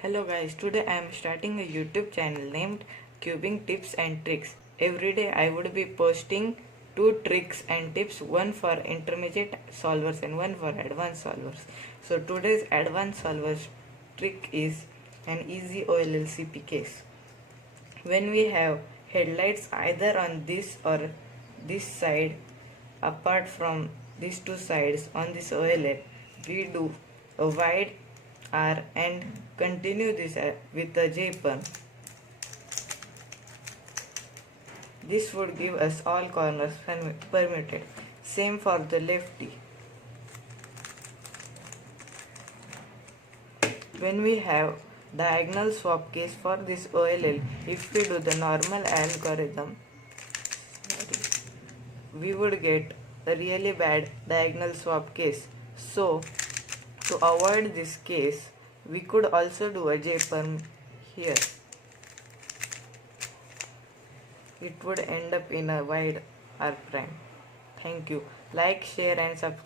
Hello guys, today I am starting a YouTube channel named Cubing Tips and Tricks. Every day I would be posting two tricks and tips, one for intermediate solvers and one for advanced solvers. So today's advanced solvers trick is an easy OLCP case. When we have headlights either on this or this side, apart from these two sides on this OLL, we do a wide R and continue this with the J perm. This would give us all corners permitted. Same for the lefty. When we have diagonal swap case for this OLL, if we do the normal algorithm, we would get a really bad diagonal swap case. So to avoid this case, we could also do a J perm here. It would end up in a wide R prime. Thank you. Like, share and subscribe.